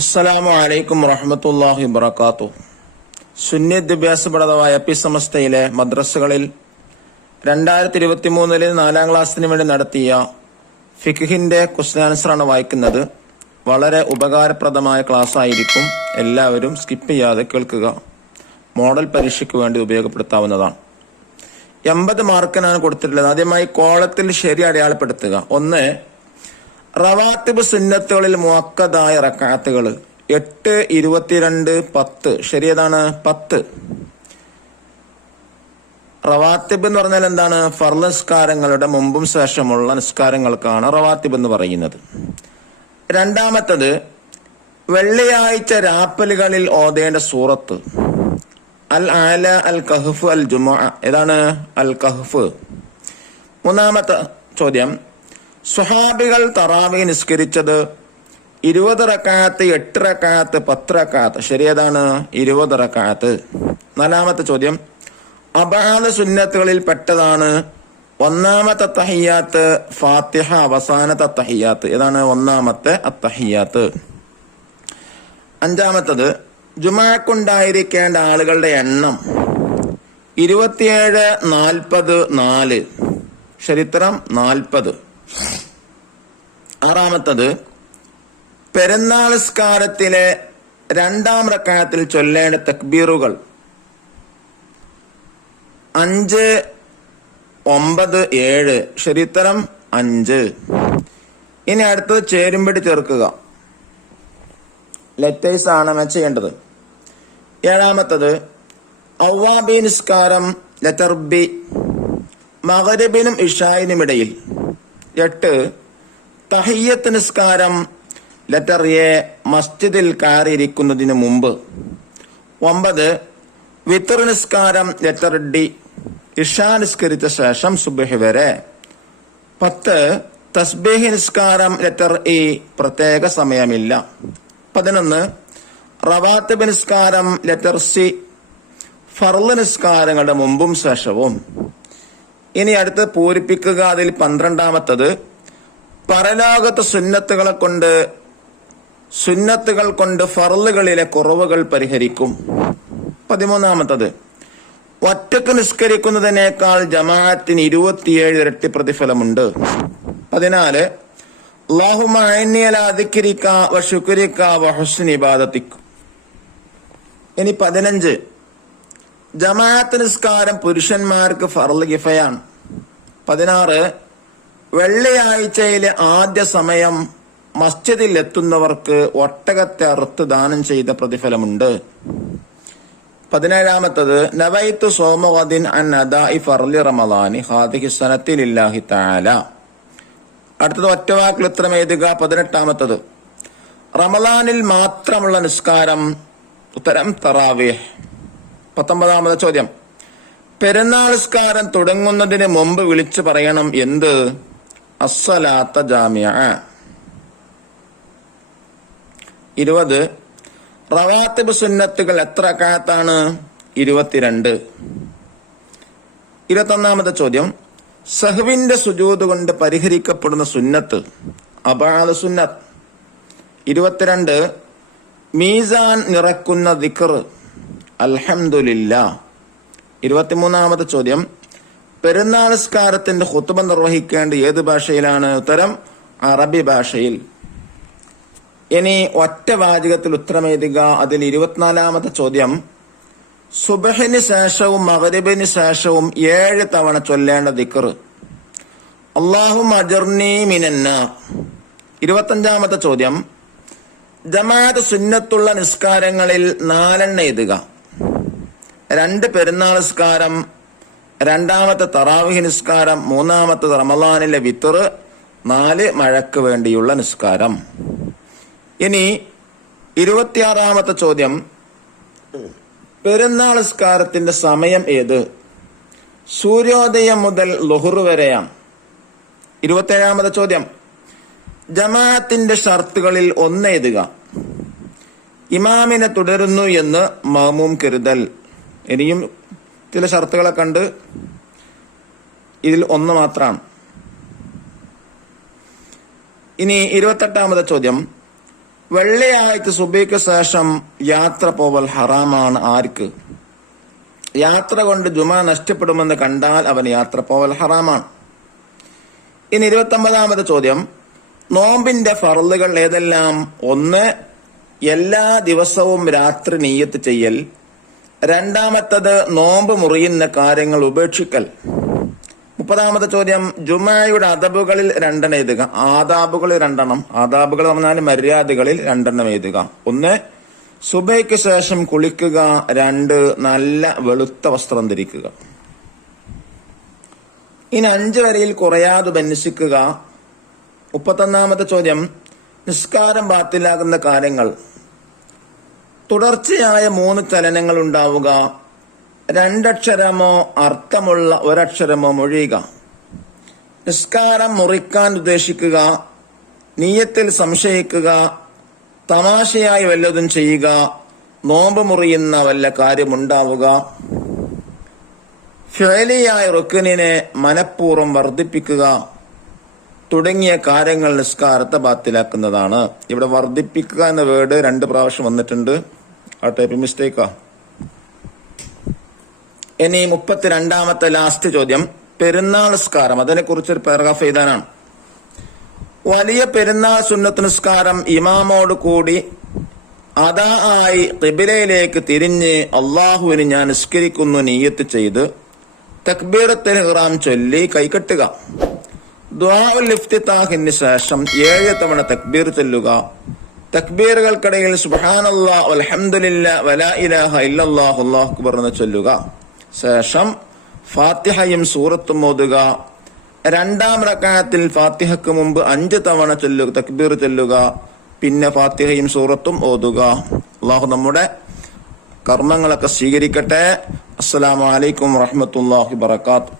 അസ്സലാമു അലൈക്കും വറഹ്മത്തുള്ളാഹി വബറകാതുഹു. സുന്നി വിദ്യാഭ്യാസ പഠനമായ പി സമസ്തയിലെ മദ്രസകളിൽ 2023 4ാം ക്ലാസ്സിന് വേണ്ടി നടത്തിയ ഫിഖ്ഹിന്റെ ക്വസ്റ്റ്യൻ ആൻസറാണ് വായിക്കുന്നത്. വളരെ ഉപകാരപ്രദമായ ക്ലാസ് ആയിരിക്കും. എല്ലാവരും സ്കിപ്പ് ചെയ്യാതെ കേൾക്കുക. മോഡൽ പരീക്ഷയ്ക്ക് വേണ്ടി ഉപയോഗപ്പെടുത്താവുന്നതാണ്. 80 മാർക്കിനാണ് കൊടുത്തിട്ടുള്ളത്. ആദ്യമായി കോളത്തിൽ ശരി അടയാളപ്പെടുത്തുക. 1. റവാത്തിബ് സുന്നത്തുകളിൽ മുഅക്കദായ റക്അത്തുകൾ 8, 22, 10. ശരിയേതാണ്? 10. റവാത്തിബ് എന്ന് പറഞ്ഞാൽ എന്താണ്? ഫർള് നിസ്കാരങ്ങളുടെ മുമ്പും ശേഷമുള്ള നിസ്കാരങ്ങൾക്കാണ് റവാത്തിബ് എന്ന് പറയുന്നത്. രണ്ടാമത്തത് വെള്ളിയാഴ്ച രാപ്പലുകളിൽ ഓതേണ്ട സൂറത്ത് അൽ ആല, അൽ കഹ്ഫ്, അൽ ജുമുഅ. ഏതാണ്? അൽ കഹ്ഫ്. മൂന്നാമത്തെ ചോദ്യം, സ്വഹാബികൾ തറാവീഹ് നിസ്കരിച്ചത് 20 റക്അത്ത്, 8 റക്അത്ത്, 10 റക്അത്ത്. ശരിയേതാണ്? 20 റക്അത്ത്. നാലാമത്തെ ചോദ്യം, അബഅദ് സുന്നത്തുകളിൽ പെട്ടതാണ് ഒന്നാമത്തെ തഹിയ്യാത്ത് ഫാത്തിഹ, അവസാനത്തെ തഹിയ്യാത്ത്. ഏതാണ്? ഒന്നാമത്തെ അത്തഹിയ്യാത്ത്. അഞ്ചാമത്തത് ജുമുഅക്കുണ്ടായിരിക്കേണ്ട ആളുകളുടെ എണ്ണം 27, 40, 4. ചരിത്രം 40. ആറാമത്തത് പെരുന്നാൾ നിസ്കാരത്തിലെ 2ാം റക്അത്തിൽ ചൊല്ലേണ്ട തക്ബീറുകൾ 5, 9, 7. ശരിത്തരം 5. ഇനി അടുത്തത് ചേരുംപടി ചേർക്കുക. ലെറ്റേഴ്സ് ആണ് മാച്ച് ചെയ്യേണ്ടത്. ഏഴാമത്തത് അവ്വാബി നിസ്കാരം ലെറ്റർ ബി, മഗ്രിബിനും ഇശായിനും ഇടയിൽ. 8. തഹിയ്യത്ത് നിസ്കാരം ലെറ്റർ എ, മസ്ജിദിൽ കയറിയിരിക്കുന്നതിന് മുമ്പ്. 9. വിത്ർ നിസ്കാരം ലെറ്റർ ഡി, ഇശാ നിസ്കരിച്ച ശേഷം സുബ്ഹ് വരെ. 10. തസ്ബീഹ് നിസ്കാരം ലെറ്റർ ഇ, പ്രത്യേക സമയമില്ല. 11. റവാത്തിബ് നിസ്കാരം ലെറ്റർ സി, ഫർള് നിസ്കാരങ്ങളുടെ മുമ്പും ശേഷവും. ഇനി അടുത്ത് പൂരിപ്പിക്കുക. അതിൽ 12ാമത്തത് പരലോകത്ത് സുന്നത്തുകൾ കൊണ്ട് ഫർളുകളിലെ കുറവുകൾ പരിഹരിക്കും. 13ാമത്തത് ഒറ്റക്ക് നിസ്കരിക്കുന്നതിനേക്കാൾ ജമാഅത്തിന് 27 ഇരട്ടി പ്രതിഫലമുണ്ട്. 14. അല്ലാഹുമ്മ അഇന്നി അലാ ദിക്രിക വ ശുക്രിക വ ഹുസ്നി ഇബാദതിക. ഇനി 15. ജമാഅത്ത് നിസ്കാരം പുരുഷന്മാർക്ക് ഫർള് കിഫയാണ്. 16. വെള്ളിയാഴ്ചയിലെ ആദ്യ സമയം മസ്ജിദിൽ എത്തുന്നവർക്ക് ഒട്ടകത്തെ അറുത്ത് ദാനം ചെയ്ത പ്രതിഫലമുണ്ട്. 17ാമത്തത് നവൈത്തു സോമഗദിൻ അൻ അദാഇ ഫർളി റമളാനി ഹാദിഹി സനത്തി ലില്ലാഹി തആല. അടുത്തത് ഒറ്റവാക്കിൽ ഉത്തരം എഴുതുക. 18ാമത്തത് റമളാനിൽ മാത്രമുള്ള നിസ്കാരം. ഉത്തരം തറാവീഹ്. 19ാമത്തെ ചോദ്യം, പെരുന്നാൾ നിസ്കാരം തുടങ്ങുന്നതിന് മുമ്പ് വിളിച്ചു പറയണം എന്ത്? അസ്സലാത്ത ജാമിഅ. 20. റവാത്തിബ് സുന്നത്തുകൾ എത്ര റക്അത്താണ്? 22. 21ാമത്തെ ചോദ്യം, സഹ്വിന്റെ സുജൂദ് കൊണ്ട് പരിഹരിക്കപ്പെടുന്ന സുന്നത്ത് അബഅദ് സുന്നത്ത്. 22. മീസാൻ നിറക്കുന്ന ദിക്ർ അൽഹംദുലില്ലാ. 23ാമത്തെ ചോദ്യം, പെരുന്നാൾ നിസ്കാരത്തിന്റെ ഖുത്ബ നിർവഹിക്കേണ്ട ഏത് ഭാഷയിലാണ്? ഉത്തരം അറബി ഭാഷയിൽ. ഇനി ഒറ്റ വാചകത്തിൽ ഉത്തരം എഴുതുക. അതിൽ 24ാമത്തെ ചോദ്യം, സുബ്ഹിന് ശേഷവും മഗ്രിബിന് ശേഷവും 7 തവണ ചൊല്ലേണ്ട ദിക്ർ അല്ലാഹുമ്മ അജ്ർനി മിനന്നാർ. 25ാമത്തെ ചോദ്യം, ജമാഅത്ത് സുന്നത്തുള്ള നിസ്കാരങ്ങളിൽ 4 എഴുതുക. 2 പെരുന്നാൾ നിസ്കാരം, 2ാമത്തെ തറാവീഹ് നിസ്കാരം, 3ാമത്തെ റമളാനിലെ വിത്ർ, 4 മഴയ്ക്ക് വേണ്ടിയുള്ള നിസ്കാരം. ഇനി 26ാമത്തെ ചോദ്യം, പെരുന്നാൾ നിസ്കാരത്തിന്റെ സമയം ഏത്? സൂര്യോദയം മുതൽ ളുഹ്ർ വരെയാണ്. 27ാമത്തെ ചോദ്യം, ജമാഅത്തിന്റെ ഷർത്തുകളിൽ 1 എഴുതുക. ഇമാമിനെ തുടരുന്നു എന്ന് മഅ്മൂം കരുതൽ. ഇനിയും ചില ഷർത്തുകളെ കണ്ട് ഇതിൽ 1 മാത്രമാണ്. ഇനി 28ാമത്തെ ചോദ്യം, വെള്ളിയാഴ്ച സുബഹിക്ക് ശേഷം യാത്ര പോവൽ ഹറാമാണ്. ആർക്ക്? യാത്ര കൊണ്ട് ജുമാ നഷ്ടപ്പെടുമെന്ന് കണ്ടാൽ അവൻ യാത്ര പോവൽ ഹറാമാണ്. ഇനി 29ാമത്തെ ചോദ്യം, നോമ്പിന്റെ ഫർളുകൾ ഏതെല്ലാം? 1. എല്ലാ ദിവസവും രാത്രി നിയ്യത്ത് ചെയ്യൽ. 2ാമത്തത് നോമ്പ് മുറിയുന്ന കാര്യങ്ങൾ ഉപേക്ഷിക്കൽ. 30ാമത്തെ ചോദ്യം, ജുമായുടെ അദബുകളിൽ 2 എഴുതുക. ആദാബുകളിൽ 2. ആദാബുകൾ പറഞ്ഞാൽ മര്യാദകളിൽ 2 എഴുതുക. 1. സുബഹിക്ക് ശേഷം കുളിക്കുക. 2. നല്ല വെളുത്ത വസ്ത്രം ധരിക്കുക. ഇനി 5 വരയിൽ കുറയാതെ ബന്ധിക്കുക. 31ാമത്തെ ചോദ്യം, നിസ്കാരം ബാത്തിലാകുന്ന കാര്യങ്ങൾ. തുടർച്ചയായ 3 ചലനങ്ങൾ ഉണ്ടാവുക. 2 അക്ഷരമോ അർത്ഥമുള്ള 1 അക്ഷരമോ മൊഴിയുക. നിസ്കാരം മുറിക്കാൻ ഉദ്ദേശിക്കുക. നിയ്യത്തിൽ സംശയിക്കുക. തമാശയായി വല്ലതും ചെയ്യുക. നോമ്പ് മുറിയുന്ന വല്ല കാര്യമുണ്ടാവുക. ഫിഅലിയായ റുക്നിനെ മനഃപൂർവ്വം വർദ്ധിപ്പിക്കുക തുടങ്ങിയ കാര്യങ്ങൾ നിസ്കാരത്തെ ബാത്തിലാക്കുന്നതാണ്. ഇവിടെ വർദ്ധിപ്പിക്കുക എന്ന വേർഡ് 2 പ്രാവശ്യം വന്നിട്ടുണ്ട്. ആ ടൈപ്പ് മിസ്റ്റേക്കാ. ഇനി 32ാമത്തെ ലാസ്റ്റ് ചോദ്യം, പെരുന്നാൾ നിസ്കാരം. അതിനെ കുറിച്ചൊരു പാരഗ്രാഫ് എഴുതാനാണ്. വലിയ പെരുന്നാൾ സുന്നത്ത് നിസ്കാരം ഇമാമോട് കൂടി അദാ ആയി ഖിബലയിലേക്ക് തിരിഞ്ഞ് അള്ളാഹുവിന് ഞാൻ നിസ്കരിക്കുന്നു നിയ്യത്ത് ചെയ്ത് തക്ബീറത്തുൽ ഇഹ്റാം ചൊല്ലി കൈകെട്ടുക. ദുആഉൽ ഇഫ്തിതാഹിന് ശേഷം 7 തവണ തക്ബീർ ചൊല്ലുക. തക്ബീറുകൾക്കിടയിൽ സുബ്ഹാനല്ലാഹ് വൽഹംദുലില്ലാഹ് വലാ ഇലാഹ ഇല്ലല്ലാഹു അല്ലാഹു അക്ബർ എന്ന് ചൊല്ലുക. ശേഷം ഫാത്തിഹയും സൂറത്തും ഓതുക. 2ാം റക്അത്തിൽ ഫാത്തിഹയ്ക്ക് മുമ്പ് 5 തവണ തക്ബീർ ചൊല്ലുക. പിന്നെ ഫാത്തിഹയും സൂറത്തും ഓതുക. അല്ലാഹു നമ്മുടെ കർമ്മങ്ങളൊക്കെ സ്വീകരിക്കട്ടെ. അസ്സലാമു അലൈക്കും വറഹ്മത്തുള്ളാഹി വബറകാതുഹു.